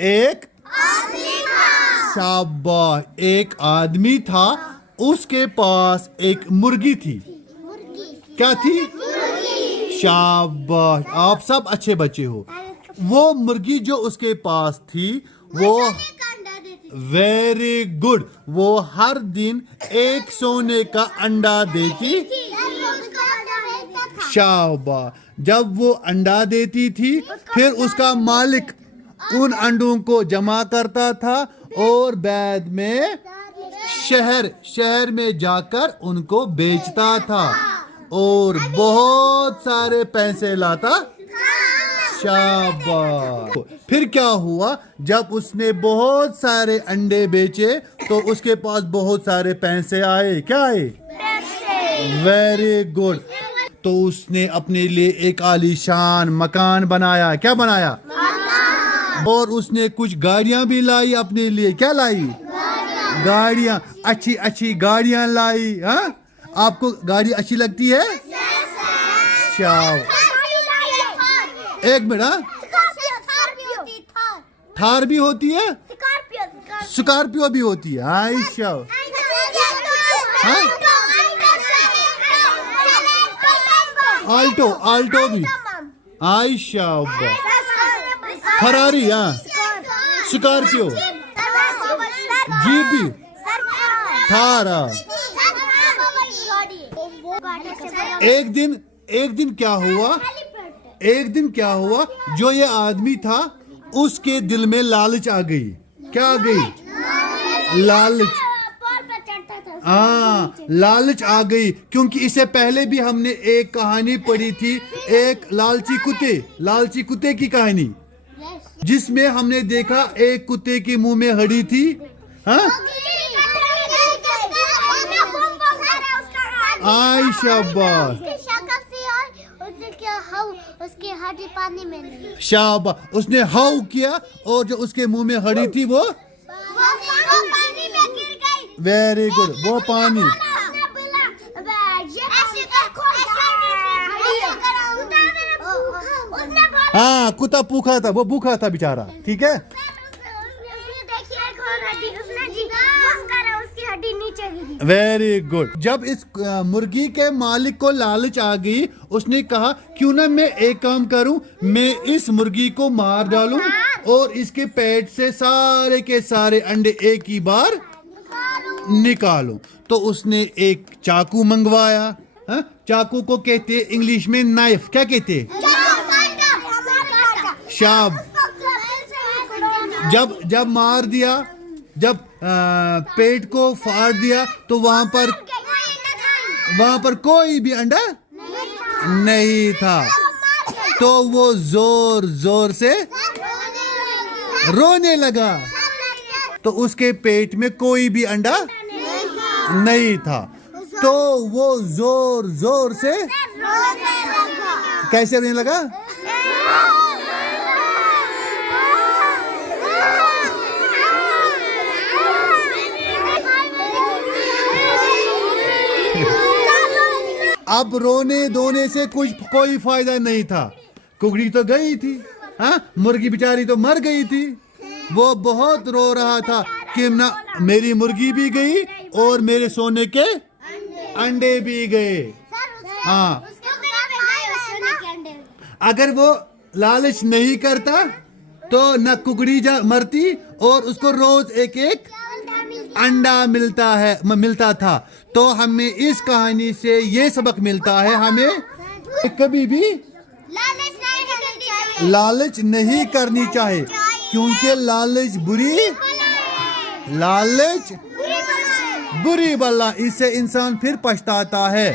ایک शाबाश, एक आदमी था, उसके पास एक मुर्गी थी। क्या थी? शाबाश, आप सब अच्छे बच्चे हो। वो मुर्गी जो उसके पास थी वो वेरी गुड, वो हर दिन एक सोने का अंडा देती। शाबाश, जब वो अंडा देती थी फिर उसका मालिक उन अंडों को जमा करता था और बाद में शहर में जाकर उनको बेचता था और बहुत सारे पैसे लाता। शाबाश। फिर क्या हुआ, जब उसने बहुत सारे अंडे बेचे तो उसके पास बहुत सारे पैसे आए। क्या आए? Very good. तो उसने अपने लिए एक आलीशान मकान बनाया। क्या बनाया? और उसने कुछ गाड़ियां भी लाई अपने लिए। क्या लाई? गाड़ियां, अच्छी अच्छी गाड़ियां लाई। हाँ, आपको गाड़ी अच्छी लगती है? एक मिनट, थार भी होती है, स्कॉर्पियो भी होती है। आयशा, आल्टो भी। आयशा, फरारी, हाँ, स्कॉर्पियो, जीप भी, थार। एक दिन क्या हुआ, जो ये आदमी था उसके दिल में लालच आ गई। क्या आ गई? लालच। हाँ, लालच आ गई, क्योंकि इससे पहले भी हमने एक कहानी पढ़ी थी, एक लालची कुत्ते की कहानी, जिसमें हमने देखा एक कुत्ते के मुंह में हड्डी थी। हाँ, आयशा, उसकी हड्डी पानी में नहीं। शाबाश, उसने हाउ किया और जो उसके मुंह में हड्डी थी वो पानी में गिर गई। वेरी गुड, वो पानी। हाँ, कुत्ता भूखा था, वो भूखा था बेचारा। ठीक है, वेरी गुड। जब इस मुर्गी के मालिक को लालच आ गई, उसने कहा क्यों ना मैं एक काम करूं, मैं इस मुर्गी को मार डालूं और इसके पेट से सारे के सारे अंडे एक ही बार निकालूं। तो उसने एक चाकू मंगवाया। हाँ? चाकू को कहते हैं इंग्लिश में नाइफ। क्या कहते हैं? शाब। जब मार दिया, जब पेट को फाड़ दिया तो वहां पर कोई भी अंडा नहीं था। तो वो जोर से रोने लगा, तो उसके पेट में कोई भी अंडा नहीं था। तो वो जोर से कैसे रोने लगा? अब रोने धोने से कोई फायदा नहीं था। कुकड़ी तो गई थी, हाँ, मुर्गी बेचारी तो मर गई थी। वो बहुत रो रहा था कि ना मेरी मुर्गी भी गई और मेरे सोने के अंडे भी गए। हाँ, अगर वो लालच नहीं करता तो न कुकड़ी मरती और उसको रोज एक अंडा मिलता था। तो हमें इस कहानी से ये सबक मिलता है, हमें कभी भी लालच नहीं करनी चाहिए, क्योंकि लालच बुरी बला, इससे इंसान फिर पछताता है।